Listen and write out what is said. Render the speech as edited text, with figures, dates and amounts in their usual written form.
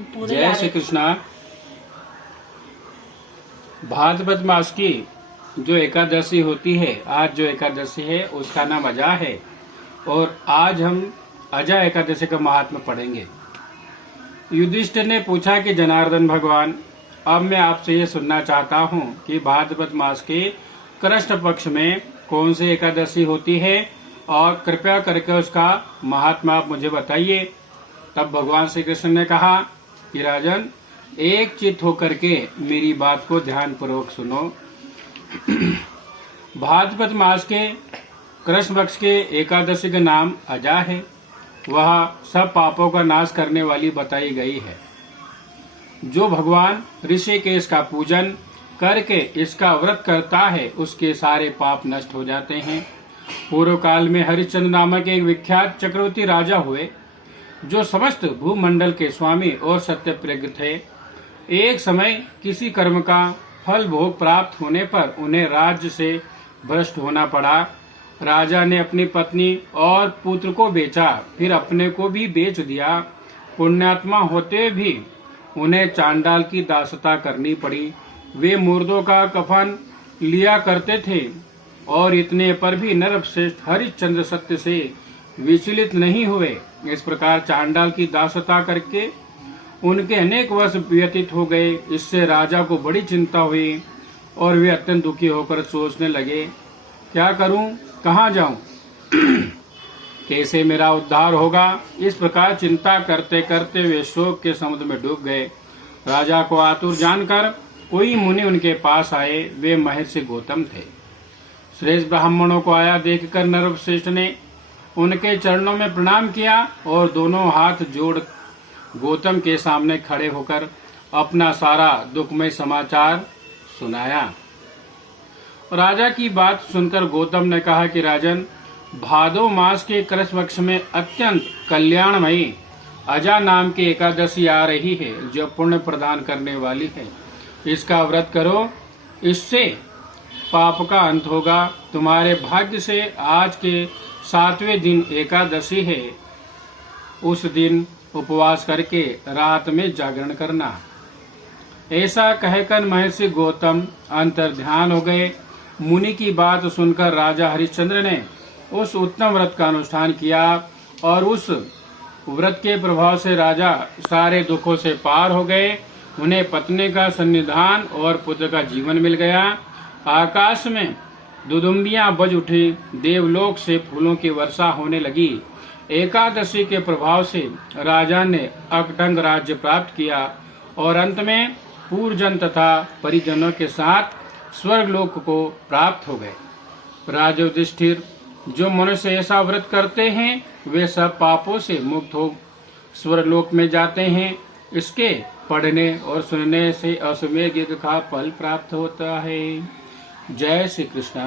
पूरे जय श्री कृष्णा। भाद्रपद मास की जो एकादशी होती है, आज जो एकादशी है उसका नाम अजा है और आज हम अजा एकादशी का महात्मा पढ़ेंगे। युधिष्ठिर ने पूछा कि जनार्दन भगवान, अब मैं आपसे ये सुनना चाहता हूँ कि भाद्रपद मास के कृष्ण पक्ष में कौन सी एकादशी होती है और कृपया करके उसका महात्मा आप मुझे बताइए। तब भगवान श्री कृष्ण ने कहा कि राजन, एक चित्त होकर के मेरी बात को ध्यान पूर्वक सुनो। भाद्रपद मास के कृष्ण पक्ष के एकादशी का नाम अजा है। वह सब पापों का नाश करने वाली बताई गई है। जो भगवान ऋषिकेश का पूजन करके इसका व्रत करता है उसके सारे पाप नष्ट हो जाते हैं। पूर्व काल में हरिश्चंद्र नामक एक विख्यात चक्रवर्ती राजा हुए जो समस्त भूमंडल के स्वामी और सत्यप्रज्ञ थे। एक समय किसी कर्म का फल भोग प्राप्त होने पर उन्हें राज्य से भ्रष्ट होना पड़ा। राजा ने अपनी पत्नी और पुत्र को बेचा, फिर अपने को भी बेच दिया। पुण्यात्मा होते भी उन्हें चांडाल की दासता करनी पड़ी। वे मुर्दों का कफन लिया करते थे और इतने पर भी नरश्रेष्ठ हरिश्चंद्र सत्य से विचलित नहीं हुए। इस प्रकार चांडाल की दासता करके उनके अनेक वर्ष व्यतीत हो गए। इससे राजा को बड़ी चिंता हुई और वे अत्यंत दुखी होकर सोचने लगे, क्या करूं, कहां जाऊं, कैसे मेरा उद्धार होगा। इस प्रकार चिंता करते करते वे शोक के समुद्र में डूब गए। राजा को आतुर जानकर कोई मुनि उनके पास आए। वे महर्षि गौतम थे। श्रेष्ठ ब्राह्मणों को आया देखकर नरश्रेष्ठ ने उनके चरणों में प्रणाम किया और दोनों हाथ जोड़ गौतम के सामने खड़े होकर अपना सारा दुखमय समाचार सुनाया। राजा की बात सुनकर गौतम ने कहा कि राजन, भादो मास के कृष्ण पक्ष में अत्यंत कल्याणमयी अजा नाम की एकादशी आ रही है जो पुण्य प्रदान करने वाली है। इसका व्रत करो, इससे पाप का अंत होगा। तुम्हारे भाग्य से आज के 7वें दिन एकादशी है। उस दिन उपवास करके रात में जागरण करना। ऐसा कहकर महर्षि गौतम अंतर्ध्यान हो गए। मुनि की बात सुनकर राजा हरिश्चंद्र ने उस उत्तम व्रत का अनुष्ठान किया और उस व्रत के प्रभाव से राजा सारे दुखों से पार हो गए। उन्हें पत्नी का सन्निधान और पुत्र का जीवन मिल गया। आकाश में दुदुम्बियां बज उठी, देवलोक से फूलों की वर्षा होने लगी। एकादशी के प्रभाव से राजा ने अकटंग राज्य प्राप्त किया और अंत में पूर्वजन तथा परिजनों के साथ स्वर्गलोक को प्राप्त हो गए। राजा युधिष्ठिर, जो मनुष्य ऐसा व्रत करते हैं वे सब पापों से मुक्त हो स्वर्गलोक में जाते हैं। इसके पढ़ने और सुनने से अश्वमेध यज्ञ का फल प्राप्त होता है। जय श्री कृष्ण।